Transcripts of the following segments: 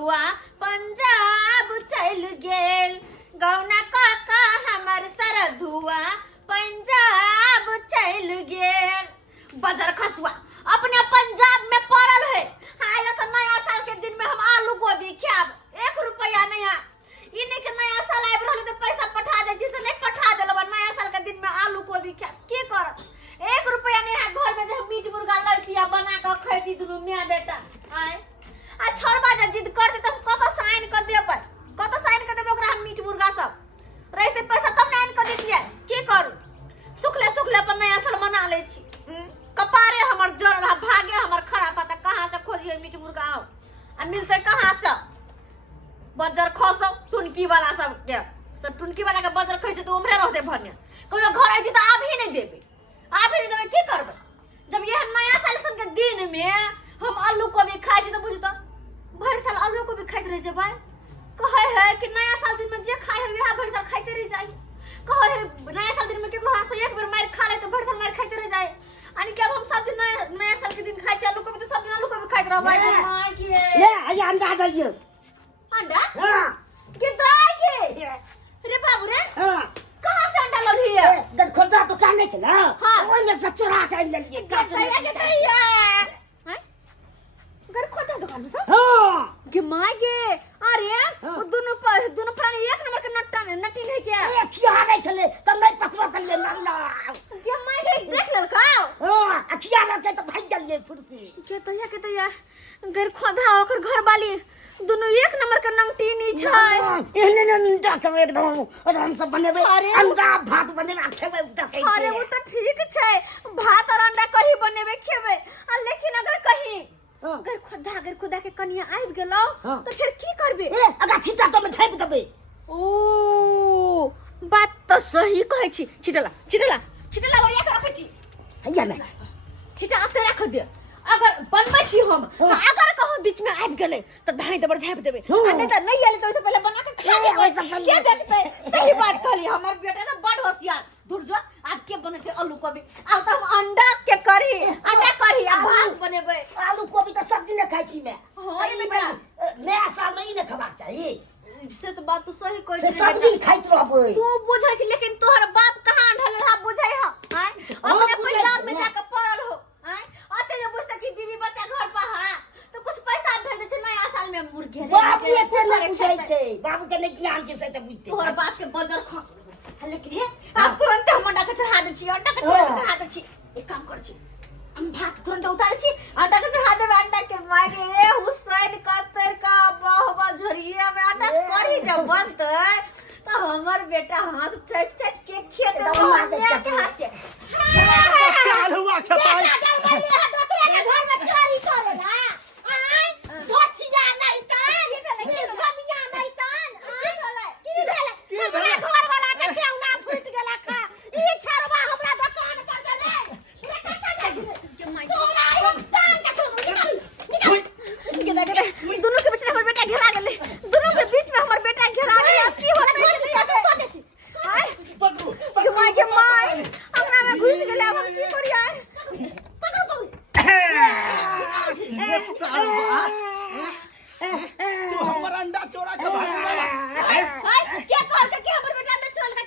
धुआ पंजाब चल गेल गौना काका हमर सर धुआ पंजाब चल गेल। बजर खसुआ अपने पंजाब में पड़ल है। आया तो नया साल के दिन में हम आलू गोभी खाब 1 रुपया नया इन्हीं के नया साल आबि रहल तो पैसा पठा दे जिसे नहीं पठा देलबा नया साल के दिन में आलू गोभी खाब की करब 1 रुपया नहीं है घर में जो मीट मुर्गा लइकिया बना के खैती दुनु मियां बेटा आय आ छोरबा जे जिद करते त कत साइन कर देबै ओकरा हम मीट मुर्गा सब रहते पैसा तब ना आइन कर देतिए की करू सुखले अपन नया साल मना ले छी कपारे हमर जरल भागे हमर खराब पता कहां से खोजिए मीट मुर्गा आओ आ मिलते कहां से बजर खसो टुनकी वाला सब टुनकी वाला के बजर खै छै तो उमरे रहते भन्ने कहियो घर आई त आब ही नहीं देबे की करबै जब यह नया साल सन के दिन में हम आलू कोबी खाइ छी त बुझ त भर साल आलू कोबी खाइत रह जेबै कहे है कि नया साल दिन में जे खाइ है वह भर साल खाइते रह जाई कहे है नया साल दिन में केकरो हाथ से एक बेर मार खा ले तो भर साल मार खाइते रह जाए अनि कि अब हम सब दिन नया साल के दिन खाइ छी आलू कोबी तो सब दिन आलू कोबी खाइत रहबै माय के ले आइ अंडा दे दियो अंडा हां के दाई के रे बाबू रे हां कहां से अंडा लौली है गद खोदा तो काने छ ना ओइ में से चोरा के ले लिए दैया के दैया हैं गद खोदा दुकान में सब हां के माय गे अरे वो दोनों प्राणी एक नंबर के नटी है क्या ए खिया गई छले त नहीं पकड़ा तलिए नल्ला के माय गे देख लेल का हां अखिया न के त भाग गेलिए फुरसी के दैया घर खोदा ओकर घर वाली दोनों एक नंबर के नंगटीनी छै एहने अंडा के एकदम आराम से बनेबे अंडा भात बनेबे खेबे उठके अरे वो तो ठीक छै भात और अंडा कढ़ी बनेबे खेबे लेकिन अगर कहीं अगर खुदा के कनिया आबि गेलो तो फिर की करबे अगा छिटा तो में झाइप देबे ओ बात तो सही कहै छी छिटला ओरिया के रखै छी हैया में छिटा आते रख दे अगर बनबै छी हम अगर कहूं बीच में आबि गेलै त धाई देबर झाइप देबे नहीं त नहीं आले तो इससे पहले बना के खा ले ओइ सब के देखते सही बात कहली हमर बेटा ना बड़ होशियार दूर जो आप के बने के आलू कोबी अब तो हम अंडा करी आ भात बनेबे आलू कोबी तो सब दिन खाइ छी मैं नया साल में ही न खबाक चाहिए से तो बात तो सही कहै छै सब दिन खाइत रहबै तू बुझै छी लेकिन तोहर बाप कहां ढले हा बुझै हा अपने पंजाब में जाके पड़ल हो आते जे बुझता कि बीवी बच्चा घर पर है तो कुछ पैसा भेज दे छै नया साल में मुर्गे बाप एते न बुझै छै बाबू के नहीं ज्ञान छै से त बुझते तोहर बाप के बजर खस लेकिन हे आप तुरंत हम अंडा के चढ़ा दे छी एक काम कर छी हम भात तुरंत उतार छी अंडा के चढ़ा देबे अंडा के मागे ए हुसैन कतर का बाहबा झरिया में अंडा करी जब बनतै तो हमर बेटा हाथ चट के खेत में के हाथ के चाल हुआ छपाई दूसरे के घर में चोरी करे ना आय दोछिया नहीं तान ये भेले कि झमिया नहीं तान आय की भेले हमरा घर वाला के केउ ना फुट गेला का ई छरवा हमरा दुकान कर दे रे तोरा हम टांग के निकल के दोनों के बीच में हमर बेटा घेरा गेले दोनों के बीच में हमर बेटा घेरा गेले अब की होले सोचे छी आय पकड़ू के माय हमरा में घुस गेले अब हम की करिया पकड़ू तू हमर अंडा चोरा के भाग गेला के कहल के हमर बेटा अंडा चोरा के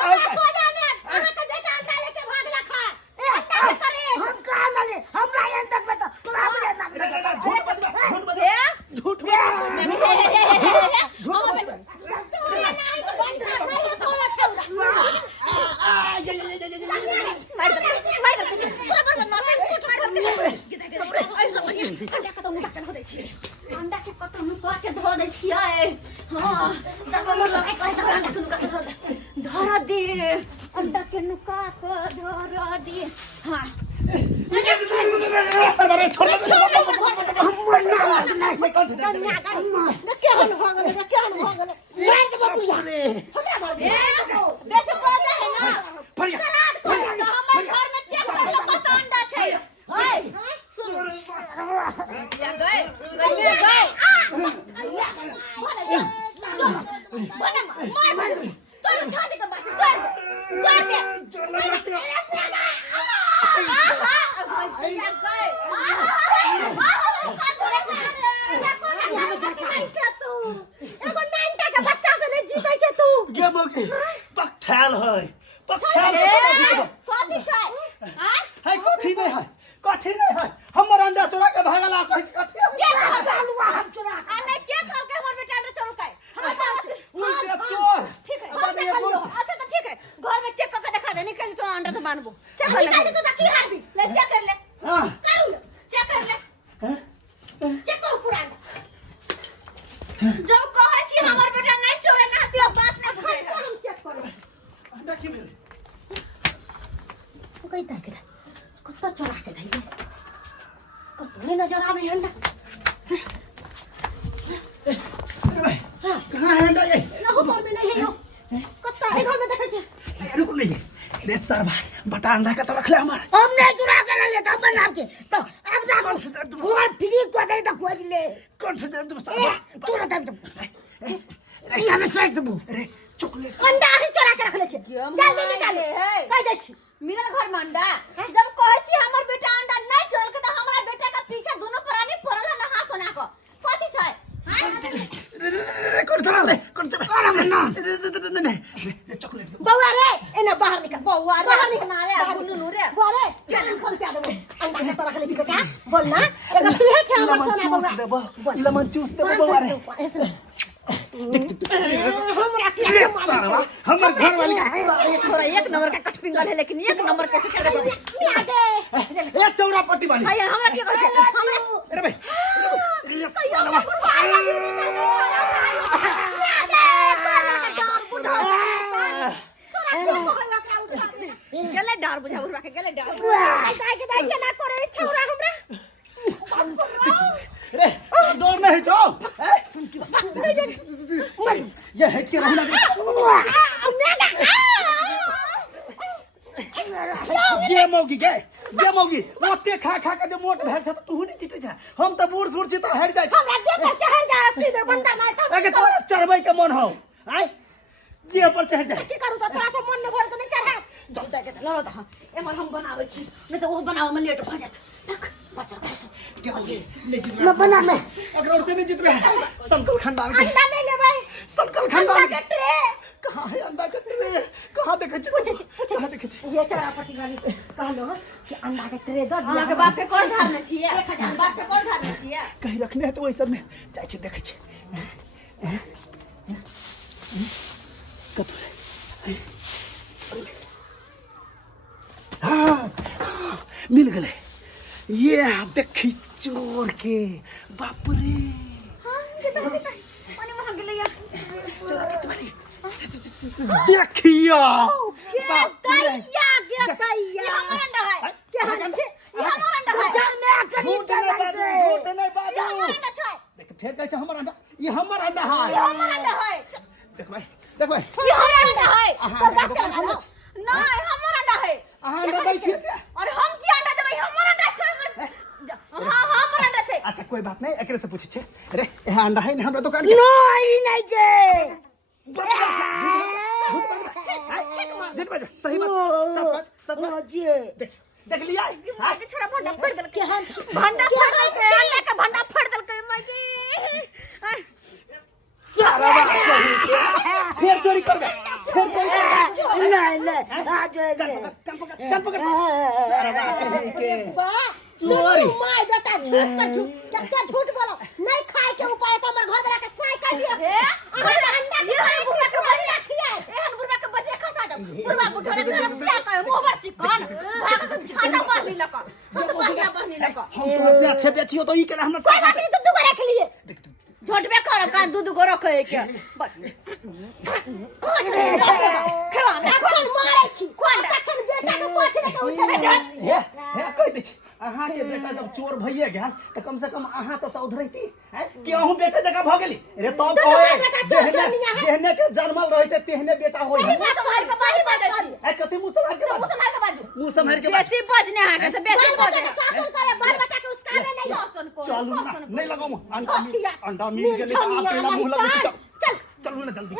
कहल सोजा में अहाँ के बेटा अंडा लेके भागला खा अंडा करे हम कहां जाने हमरा यहां तक बता तू हमरे ना झूठ अंडा के कतौ नुका के धो दै छियै हां तब लगे कहे त अंडा के नुका के धर दे अंडा के नुका के धर दे हां बड़े छोड़ हम ना नहीं कर दे क्या हो गले मार दे बाबू यार हमरा मार दे वैसे बात है ना कराट को हमर घर में चेक कर लो कत अंडा छै ओए या गए बने मार तो छाती का बात कर दे या गए कहि कथि के कहलुआ हम चुरा आ नहीं के कहल के हमर बेटा अंडा चोर काय उल्टे चोर ठीक है अच्छा तो ठीक है घर में चेक करके दिखा दे निकल तो अंडा तो बांधबो चेक कर ले तो की हार भी ले चेक कर ले हां करू चेक कर ले हैं चेक कर पूरा जब कहै छी हमर बेटा नहीं चोरे ना हती बात ना बुझे हम चेक करे अंडा की मिले तो कई ताके कत्ता चोरा के धइले कत्तो ने नजर आवे अंडा कहां है अंडा ये ना हो तोर में नहीं है यो कत्ता ए घर में देखे छे रुक नहीं रे सरबा बटा अंडा का तो रख ले हमार हमने चुरा कर ले त अपन नाम के तो अब ना वो फ्री को दे तो खोज ले कौन से तुम सरबा तू ना दे यहां में सेट दबू अरे चॉकलेट अंडा ही चोरा के रख ले छे जल्दी निकाले है कह दे छी मेरा घर में अंडा जब कहै छी हमर बेटा अंडा नहीं चोर के तो हमरा बेटा का पीछे दोनों प्राणी पड़ल ना हां सोना को कथि छै रे कौन था रे कौन से अरे मैं ना नहीं चॉकलेट बौआ रे एने बाहर निकल बौआ रे बाहर निकल ना रे गुन्नू रे बोले केन खोल के देबो अंडा के तो रख ले बेटा बोल ना एगो तू है छ हमर सोना बौआ लेमन जूस दे बौआ रे ऐसे हमर घर वाली छोरा एक नंबर का कटपिंगल है लेकिन एक नंबर कैसे कर दे ए चौरा पट्टी वाली हाय हमरा के कर हमरा अरे भाई गले डर बुझा बुझा के गले डर काहे के भाई केना करे छोरा हमरा रे डर नहीं छो ये हट के रहना गे मौगी ओते खा खा के जे मोट भेल छ तू नहीं चिटे छ हम त बूढ़ सूढ़ छी त हट जाय छ हमरा देख चढ़ जा सीधे बंदा मार त अगे तोरा चढ़बै के मन हो आय जे पर चढ़ जाय की करू त तोरा से मन न भर त नहीं चढ़ा जल्दी के लड़ो त एमन हम बनावे छी नहीं त वो बनावे में लेट भ जात देख बच्चा बस नहीं जित न बना मैं अगर और से नहीं जित रहा संकल खंडार के अंडा नहीं ले भाई संकल खंडार के ट्रे कहां है अंडा के ट्रे कहां देखे छ कहां देखे छ ये चढ़ा पट्टी वाली कहलो कि अंडा के ट्रे दे दिया के बाप के कोन धारने छिए 1000 बाप के कोन धारने छिए कहीं रखने है तो वही सब में जाय छ देखे छ कतरे हां मिल गए ये आप देखी चोर के बाप रे हां कितना पानी में हम गले यार देखिया ये दैया हमर अंडा है क्या हम छे ये हमर अंडा है चल मैं करीब झूठ नहीं बाजू हमर अंडा छै देख फेर कहै छ हमर अंडा ये हमर अंडा है ये हमर अंडा है देख भाई ये हमर अंडा है पर बात कर नहीं हमर अंडा है अहां अंडा दै छी से अरे हम की अंडा देबै हमर अंडा छै हमर हां हमर अंडा छै अच्छा कोई बात नहीं एकरे से पूछे छे अरे यहां अंडा है ना हमरा दुकान के नहीं जे झूठ बात सही बात सच बात जे देख लिया हां के छोरा भंडा फोड़ देल के हम भंडा फोड़ देल के चल के भंडा फोड़ देल के मैं की सारा बात फिर चोरी कर गए फिर चोरी नहीं आ कम पकड़ सारा बात के चोरी माय बेटा झूठ पर झूठ क्या झूठ बोलो नहीं खाए के उपाय तो हमर घर वाला के साई कर दिया अरे अंडा ये बुढ़ा के बजरा खिया एहन बुढ़ा के बजरा खसा दो बुढ़ा बुढ़ा के रसिया के मुंह पर चिकन भाग के छाटा मार ली लका सत बढ़िया बहनी लका हम तो से अच्छे बेचियो तो ई के हमरा कोई बात नहीं तू को रख लिए झोटबे करब का दूध गो रखे के खेवा में कोन मारे छी कोन तखन बेटा के पाछ लेके उठे जा हे कह दे अहाँ के बेटा जब चोर भइए गेल त कम से कम अहाँ तो सौधरैती हैं कि अहू बेटा जगह भ गेली रे तो जेहने के जन्मल रहै छै तेहने बेटा होय है संभाल के बाजी बाजै छी ए कथि मुंह संभाल के बाजू मुंह संभाल के बेसी बजने है के से बेसी बजे शासन करे बाल बच्चा के उसकाबे नहीं हसन को चलू ना नहीं लगाऊ अंडा मीट गेले त आप केला मुंह लगे चल चलू ना जल्दी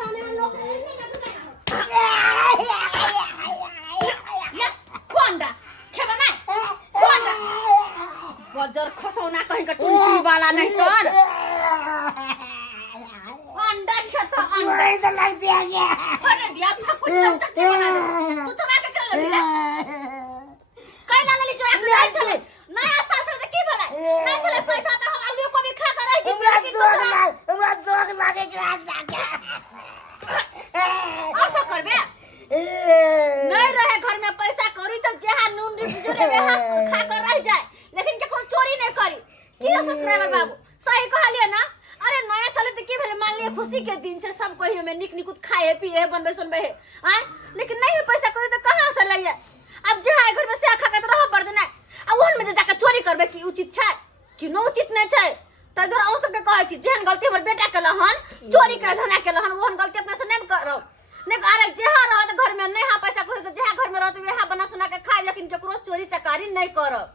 कोंडा खेबा नहीं कोंडा बजर खसौना कहीं का टुंची वाला नहीं तोर अंडा छतो अंडा इधर लग दिया गया अरे दिया था कुछ तब तक बना दे तू चला के चल ले कई ला ले जो एक ले चले नया साल से की भला नहीं चले पैसा तो हम आलू को भी खा कर रही हमरा जोग लागे जो ऐसा करबे नहीं रहे घर में पैसा करी तो जहाँ नून जुड़े खा कर रह जाए लेकिन केकरो चोरी नहीं करी की सब्सक्राइबर बाबू सही कहलिए ना अरे नया साल तो की भेले मान लिए खुशी के दिन छे सब कहियो में निक निकुत खाए पिए बनबे सुनबे है आय लेकिन नहीं पैसा करी तो कहां से लइए अब जहाँ घर में से खा के रह पड़ देना आ ओहन में जाके चोरी करबे की उचित छै कि न उचित नहीं छै त इधर औ सब के कहै छी जेहन गलती हमर बेटा केलहन चोरी कर धना केलहन ओहन गलती अपना से नहीं करब नहीं अरे जहाँ रहत घर में नहीं पैसा करी तो जहाँ घर में रहत वहाँ बना सुना के खाए लेकिन केकरो चोरी चकारी नहीं करब।